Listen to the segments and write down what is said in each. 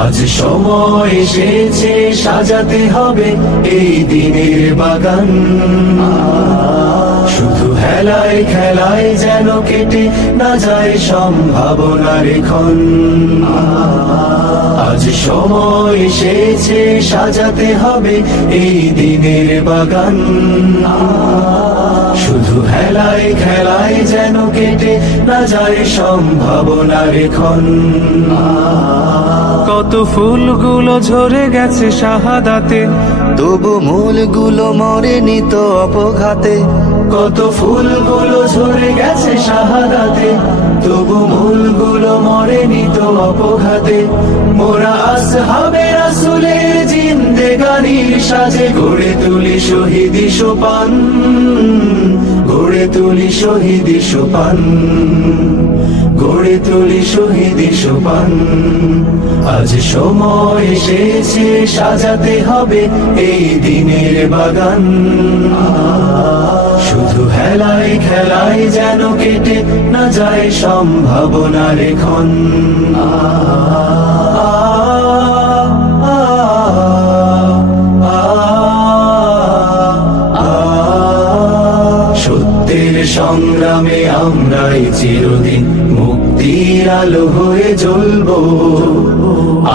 আজ সময় এসেছে সাজাতে হবে এই দিনের বাগান, শুধু হেলায় খেলায় যেন কেটে না যায় সম্ভাবনার ক্ষণ। আজ সময় এসেছে সাজাতে হবে এই দিনের বাগান, শুধু হেলায় খেলায় যেন কেটে না যায় সম্ভাবনার ক্ষণ। কত ফুলগুলো ঝরে গেছে শাহাদাতে, তবু মূলগুলো মরেনি তো অপঘাতে। কত ফুলগুলো ঝরে গেছে শাহাদাতে, তবু মূলগুলো মরেনি তো অপঘাতে। মোরা আসহাবে রাসূলের জিন্দেগানির সাজে গড়ে তুলি শহীদি সোপান, গড়ে তুলি শহীদি সোপান, গড়ে তুলি শহীদি সোপান। আজ সময় এসেছে সাজাতে হবে এই দিনের বাগান, শুধু হেলায় খেলায় যেন কেটে না যায় সম্ভাবনার ক্ষণ। সত্যের সংগ্রামে আমরাই চিরদিন মুক্তির আলো হয়ে জ্বলবো,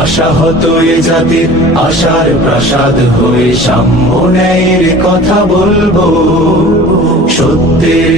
আশাহত এ জাতির আশার প্রাসাদ হয়ে সাম্য ন্যায়ের কথা বলবো। সত্যের